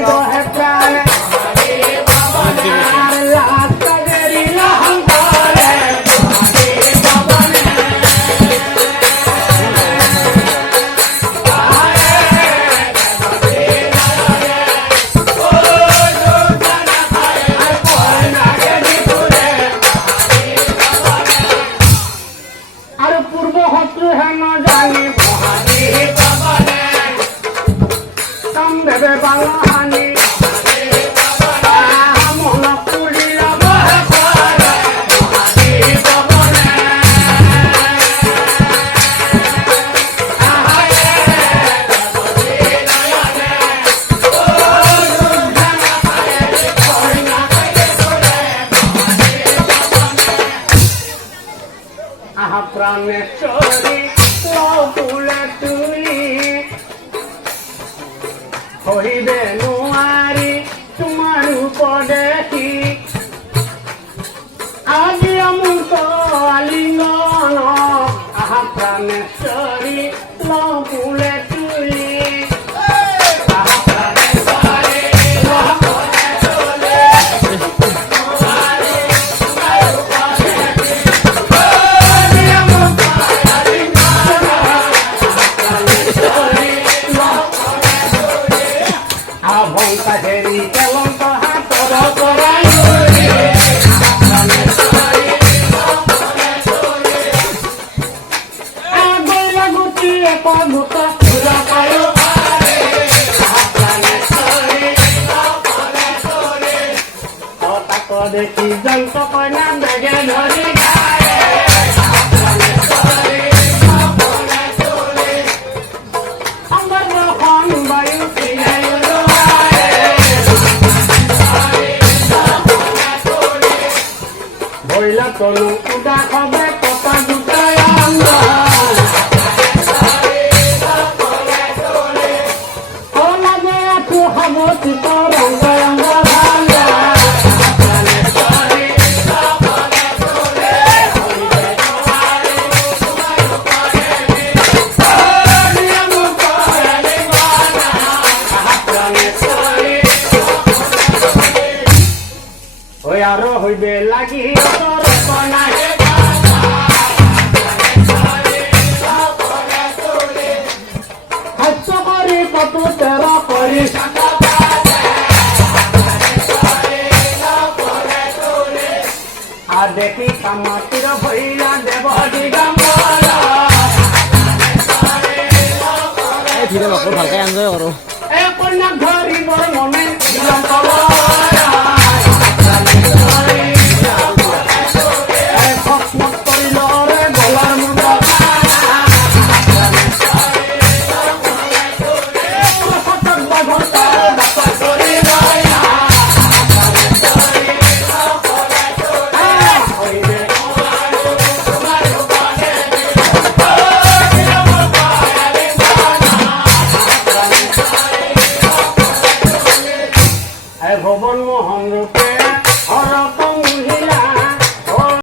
দহে প্রাণে আর লাস্ট দেরি লহঙ্কারে আর পূর্ব শত্রু হেন জানি কাম ভেবে বাংলাহানি মন পুরিল আহা প্রাণেশ্বরী লকুলে তুলি হইবে নোৱাৰি তোমাৰ উপদেশী আজি অমুক আলিঙ্গন আহা প্ৰাণেশ্বৰী লকুলে তুলি ভংকা হেৰি কেলন্ত হাতৰ পৰাই আগৈ গুটি একমুঠ ঘূৰা পায়ো তাক দেখি জন্ত কইনা বেগে ধৰি অংগখন বায়ু ভৈলা তনু উদা খবে কপা দুটাই লাগে আঠু সামচিত ৰংগ ৰংগ ভাঙা আৰু হইবে লাগি হাস্য কৰি কতো তেৰ কৰি দেখি কামতিৰ ভৈয়া দেৱ দিগম্বৰা ভিডিঅ' ভালকে এনজয় কৰোঁ কন্যাক ধৰিব